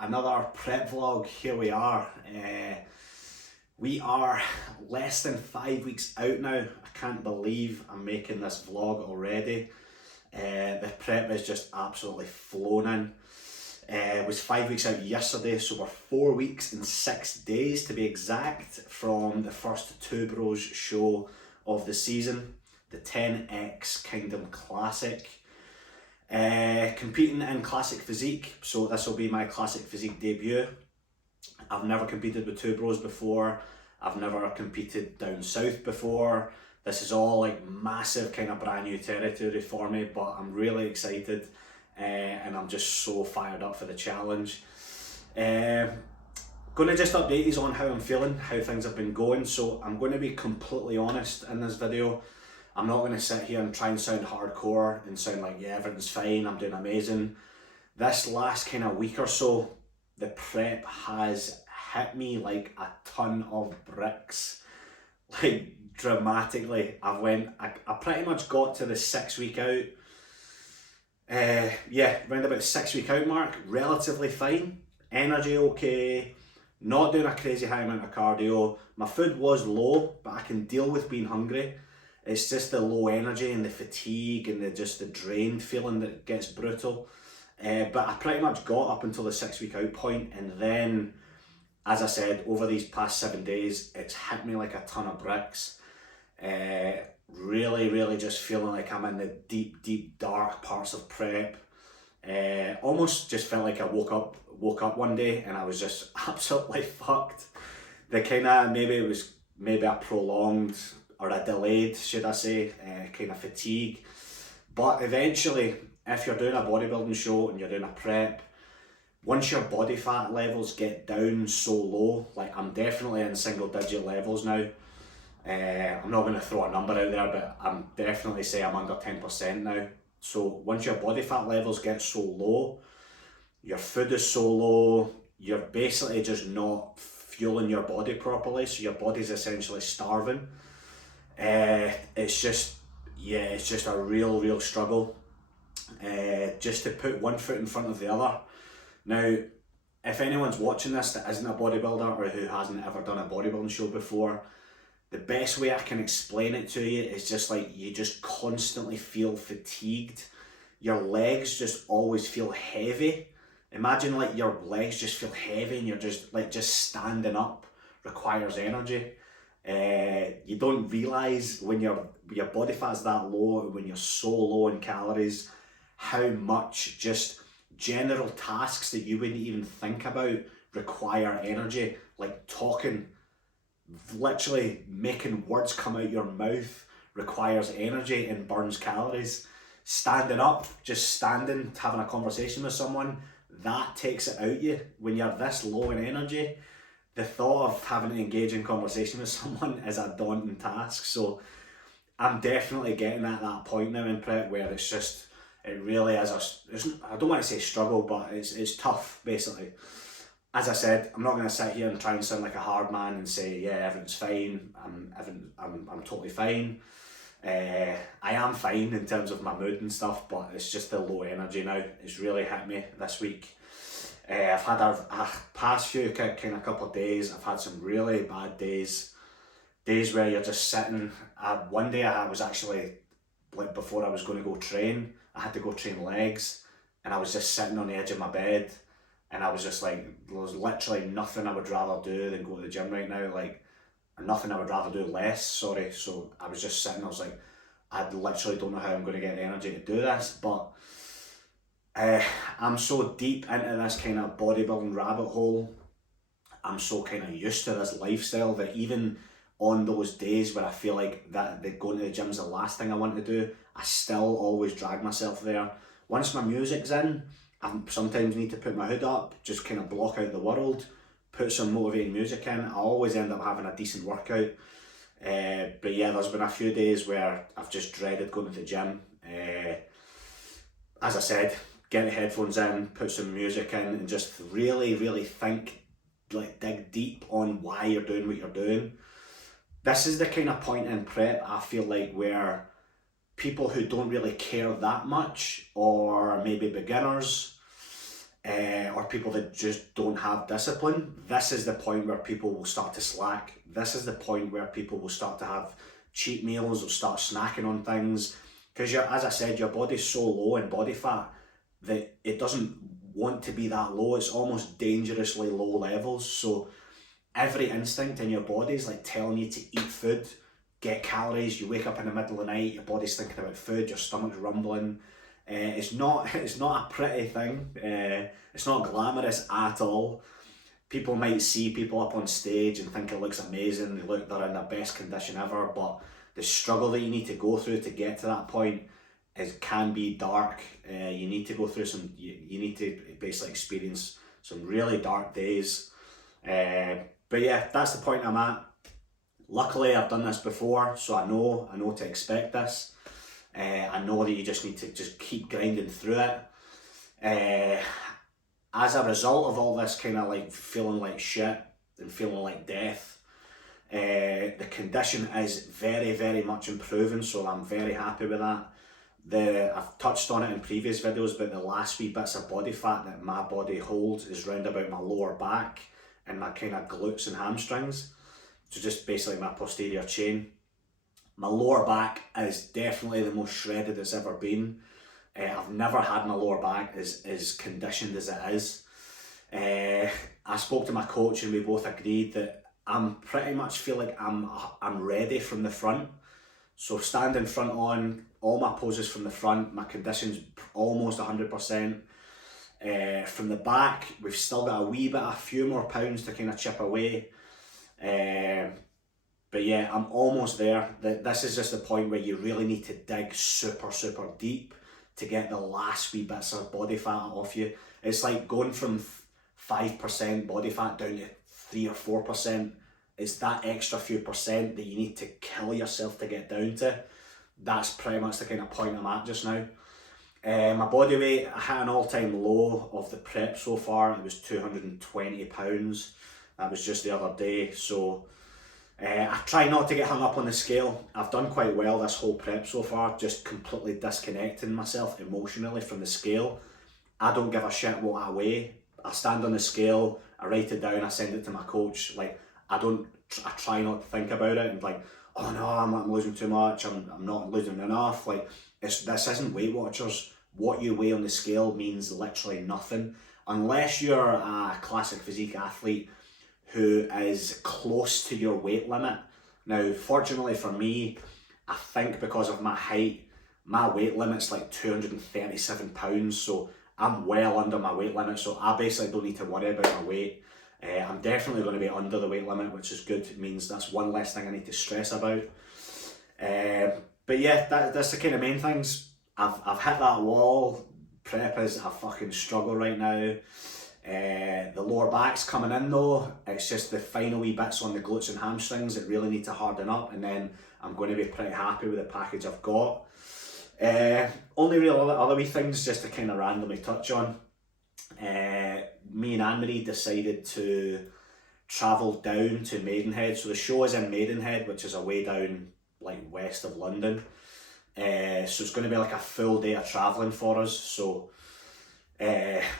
Another prep vlog. Here we are. We are less than 5 weeks out now. I can't believe I'm making this vlog already. The prep is just absolutely flown in. It was 5 weeks out yesterday, so we're 4 weeks and 6 days to be exact from the first Two Bros show of the season, the 10X Kingdom Classic. Competing in Classic Physique, so this will be my Classic Physique debut. I've never competed with Two Bros before. I've never competed down south before. This is all like massive kind of brand new territory for me, but I'm really excited and I'm just so fired up for the challenge. Gonna just update you on how I'm feeling, how things have been going. So I'm going to be completely honest in this video. I'm not going to sit here and try and sound hardcore and sound like, yeah, everything's fine, I'm doing amazing. This last kind of week or so, the prep has hit me like a ton of bricks, like dramatically. I pretty much got to the 6 week out, around about 6 week out mark, relatively fine, energy okay, not doing a crazy high amount of cardio. My food was low, but I can deal with being hungry. It's just the low energy and the fatigue and the drained feeling that gets brutal. But I pretty much got up until the 6 week out point, and then, as I said, over these past 7 days, it's hit me like a ton of bricks. Really just feeling like I'm in the deep dark parts of prep. Almost just felt like I woke up one day and I was just absolutely fucked. The kind of, maybe a prolonged or a delayed, should I say, kind of fatigue. But eventually, if you're doing a bodybuilding show and you're doing a prep, once your body fat levels get down so low, like I'm definitely in single digit levels now. I'm not going to throw a number out there, but I'm definitely say I'm under 10% now. So once your body fat levels get so low, your food is so low, you're basically just not fueling your body properly, so your body's essentially starving. It's just a real struggle. Just to put one foot in front of the other. Now, if anyone's watching this that isn't a bodybuilder or who hasn't ever done a bodybuilding show before, the best way I can explain it to you is just like you just constantly feel fatigued. Your legs just always feel heavy. Imagine like your legs just feel heavy and you're just standing up requires energy. You don't realise when your body fat's that low, when you're so low in calories, how much just general tasks that you wouldn't even think about require energy, like talking, literally making words come out your mouth requires energy and burns calories. Standing up, just standing, having a conversation with someone, that takes it out you. When you're this low in energy, the thought of having to engage in conversation with someone is a daunting task. So I'm definitely getting at that point now in prep where it really is I don't want to say struggle, but it's tough basically. As I said, I'm not going to sit here and try and sound like a hard man and say, yeah, everything's fine, I'm totally fine. I am fine in terms of my mood and stuff, but it's just the low energy now. It's really hit me this week. I've had a past few kind of couple of days, I've had some really bad days where you're just sitting. One day I was actually, like before I was going to go train, I had to go train legs, and I was just sitting on the edge of my bed, and I was just like, there's literally nothing I would rather do than go to the gym right now, like, nothing I would rather do less, sorry. So I was just sitting, I was like, I literally don't know how I'm going to get the energy to do this, but I'm so deep into this kind of bodybuilding rabbit hole. I'm so kind of used to this lifestyle that even on those days where I feel like that going to the gym's the last thing I want to do, I still always drag myself there. Once my music's in, I sometimes need to put my hood up, just kind of block out the world, put some motivating music in. I always end up having a decent workout. But yeah, there's been a few days where I've just dreaded going to the gym. As I said, get the headphones in, put some music in, and just really think, like dig deep on why you're doing what you're doing. This is the kind of point in prep I feel like where people who don't really care that much, or maybe beginners, or people that just don't have discipline, this is the point where people will start to slack. This is the point where people will start to have cheat meals or start snacking on things. Because as I said, your body's so low in body fat that it doesn't want to be that low. It's almost dangerously low levels. So every instinct in your body is like telling you to eat food, get calories. You wake up in the middle of the night, your body's thinking about food, your stomach's rumbling. It's not a pretty thing. It's not glamorous at all. People might see people up on stage and think it looks amazing. They're in their best condition ever, but the struggle that you need to go through to get to that point can be dark. You need to go through you need to basically experience some really dark days. But yeah, that's the point I'm at. Luckily, I've done this before, so I know to expect this. I know that you just need to just keep grinding through it. As a result of all this kind of like feeling like shit and feeling like death, the condition is very, very much improving, so I'm very happy with that. I've touched on it in previous videos, but the last wee bits of body fat that my body holds is round about my lower back and my kind of glutes and hamstrings. So just basically my posterior chain. My lower back is definitely the most shredded it's ever been. I've never had my lower back as conditioned as it is. I spoke to my coach and we both agreed that I'm pretty much feel like I'm ready from the front. So standing front on, all my poses from the front, my condition's almost 100%. From the back, we've still got a few more pounds to kind of chip away. But yeah, I'm almost there. This is just the point where you really need to dig super, super deep to get the last wee bits of body fat off you. It's like going from 5% body fat down to 3 or 4%. It's that extra few percent that you need to kill yourself to get down to. That's pretty much the kind of point I'm at just now. My body weight, I had an all-time low of the prep so far. It was 220 pounds. That was just the other day. So I try not to get hung up on the scale. I've done quite well this whole prep so far, just completely disconnecting myself emotionally from the scale. I don't give a shit what I weigh. I stand on the scale, I write it down, I send it to my coach. Like, I try not to think about it and like, oh no, I'm losing too much, I'm not losing enough. Like, this isn't Weight Watchers. What you weigh on the scale means literally nothing. Unless you're a classic physique athlete who is close to your weight limit. Now, fortunately for me, I think because of my height, my weight limit's like 237 pounds, so I'm well under my weight limit, so I basically don't need to worry about my weight. I'm definitely going to be under the weight limit, which is good. It means that's one less thing I need to stress about. But yeah, that's the kind of main things. I've hit that wall. Prep is a fucking struggle right now. The lower back's coming in though. It's just the final wee bits on the glutes and hamstrings that really need to harden up, and then I'm going to be pretty happy with the package I've got. Only real other wee things just to kind of randomly touch on. Me and Anne-Marie decided to travel down to Maidenhead. So the show is in Maidenhead, which is away down like west of London. So it's going to be like a full day of travelling for us. So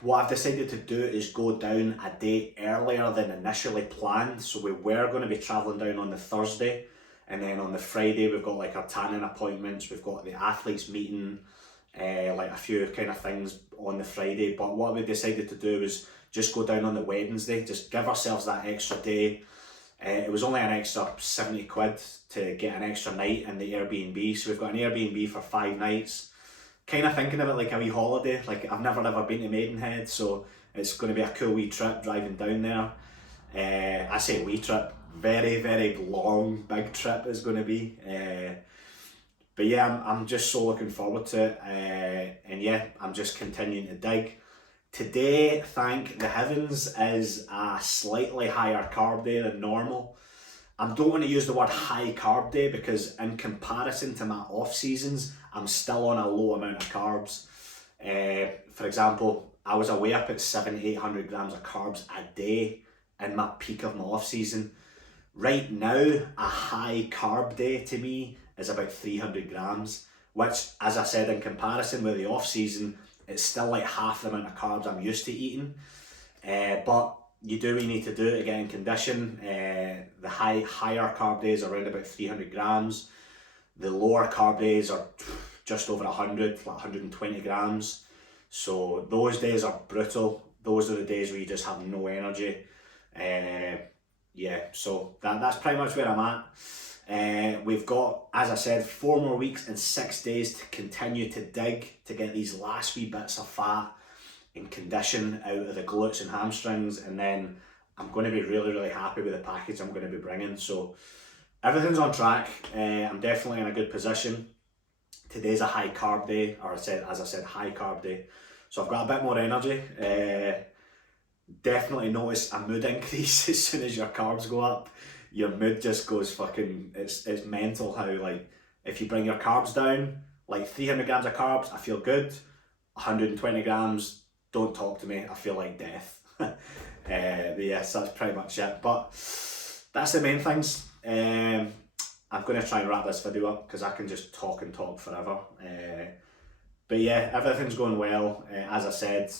what I've decided to do is go down a day earlier than initially planned. So we were going to be travelling down on the Thursday, and then on the Friday we've got like our tanning appointments, we've got the athletes meeting, like a few kind of things on the Friday. But what we decided to do was just go down on the Wednesday, just give ourselves that extra day. It was only an extra 70 quid to get an extra night in the Airbnb. So we've got an Airbnb for 5 nights. Kind of thinking of it like a wee holiday. Like, I've never ever been to Maidenhead, so it's going to be a cool wee trip driving down there. I say wee trip, very, very long, big trip is going to be. But yeah, I'm just so looking forward to it. And yeah, I'm just continuing to dig. Today, thank the heavens, is a slightly higher carb day than normal. I don't want to use the word high carb day because in comparison to my off seasons, I'm still on a low amount of carbs. For example, I was away up at 700-800 grams of carbs a day in my peak of my off season. Right now, a high carb day to me is about 300 grams, which, as I said, in comparison with the off season, it's still like half the amount of carbs I'm used to eating. But you do what you need to do to get in condition. The higher carb days are around about 300 grams. The lower carb days are just over 100, like 120 grams. So those days are brutal. Those are the days where you just have no energy. Yeah, so that's pretty much where I'm at. We've got, as I said, 4 more weeks and 6 days to continue to dig to get these last wee bits of fat in condition out of the glutes and hamstrings, and then I'm going to be really happy with the package I'm going to be bringing. So everything's on track. I'm definitely in a good position. Today's a high carb day, or as I said, high carb day. So I've got a bit more energy. Definitely notice a mood increase as soon as your carbs go up. Your mood just goes fucking, it's mental how, like, if you bring your carbs down, like 300 grams of carbs, I feel good. 120 grams, don't talk to me, I feel like death. But yes, that's pretty much it. But that's the main things. I'm going to try and wrap this video up because I can just talk and talk forever. But yeah, everything's going well. As I said,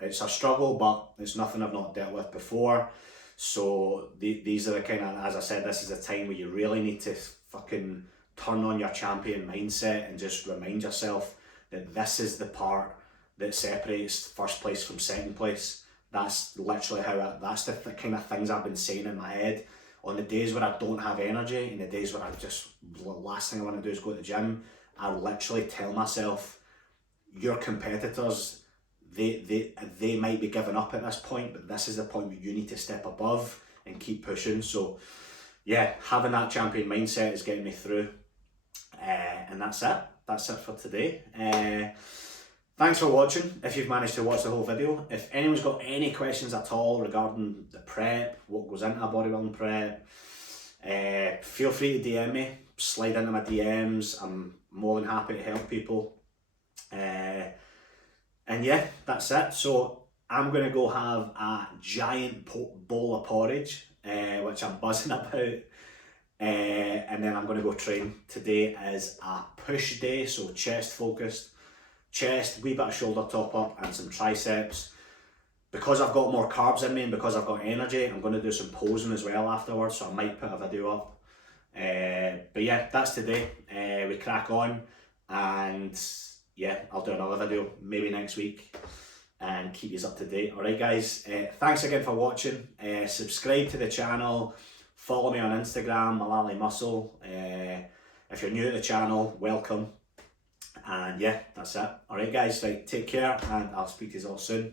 it's a struggle, but it's nothing I've not dealt with before. So these are the kind of, as I said, this is a time where you really need to fucking turn on your champion mindset and just remind yourself that this is the part that separates first place from second place. That's literally that's the kind of things I've been saying in my head. On the days where I don't have energy and the days where the last thing I want to do is go to the gym, I literally tell myself, your competitors, they might be giving up at this point, but this is the point where you need to step above and keep pushing. So yeah, having that champion mindset is getting me through. And that's it. That's it for today. Thanks for watching, if you've managed to watch the whole video. If anyone's got any questions at all regarding the prep, what goes into a bodybuilding prep, feel free to DM me, slide into my DMs. I'm more than happy to help people. And yeah, that's it. So I'm going to go have a giant bowl of porridge, which I'm buzzing about. And then I'm going to go train. Today is a push day, so chest focused. Chest, wee bit of shoulder top up and some triceps. Because I've got more carbs in me and because I've got energy, I'm going to do some posing as well afterwards, so I might put a video up. But yeah, that's today. We crack on, and yeah, I'll do another video maybe next week and keep you up to date. Alright guys, thanks again for watching. Subscribe to the channel, follow me on Instagram, Malali Muscle. If you're new to the channel, welcome. And yeah, that's it. Alright guys, right, take care and I'll speak to you all soon.